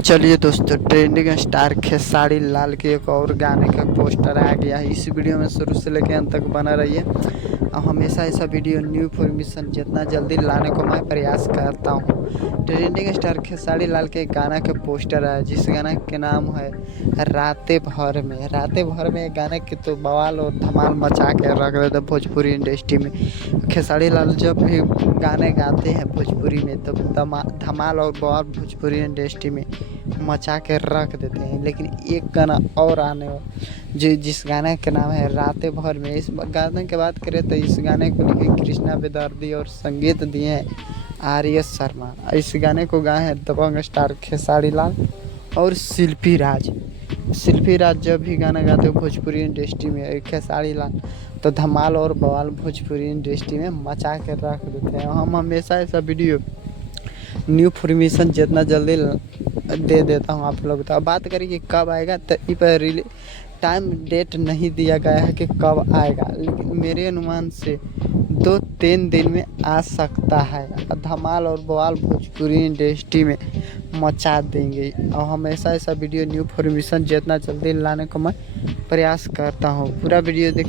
चलिए दोस्तों, trending star Khesari लाल के एक और गाने का पोस्टर आ गया है। इस वीडियो में शुरू से लेकर अंत तक बना रहिए और हमेशा ऐसा वीडियो न्यू इन्फॉर्मेशन जितना जल्दी लाने को मैं प्रयास करता हूँ। ट्रेंडिंग स्टार खेसारी लाल के एक गाना का पोस्टर है जिस गाना के नाम है रातें भर में। रातें भर में गाने की तो बवाल और धमाल मचा के रख देते भोजपुरी इंडस्ट्री में। खेसारी लाल जब भी गाने गाते हैं भोजपुरी में तो धमाल और बवाल भोजपुरी इंडस्ट्री में मचा के रख देते हैं। लेकिन एक गाना और आने जिस गाने का नाम है रातें भर में। इस गाने की बात करें तो इस गाने को लिखे कृष्णा बेदर्दी और संगीत दिए हैं आर.एस. शर्मा। इस गाने को गाए हैं दबंग स्टार खेसारी लाल और शिल्पी राज। शिल्पी राज जब भी गाना गाते हो भोजपुरी इंडस्ट्री में खेसारी लाल तो धमाल और बवाल भोजपुरी इंडस्ट्री में मचा के रख देते हैं। हम हमेशा ऐसा वीडियो न्यू इन्फॉर्मेशन जितना जल्दी दे देता हूँ आप लोग। तो अब बात करें कि कब आएगा, तो इस पर टाइम डेट नहीं दिया गया है कि कब आएगा, लेकिन मेरे अनुमान से 2-3 दिन में आ सकता है। धमाल और बवाल भोजपुरी इंडस्ट्री में मचा देंगे और हमेशा ऐसा वीडियो न्यू इन्फॉर्मेशन जितना जल्दी लाने को मैं प्रयास करता हूँ। पूरा वीडियो देखने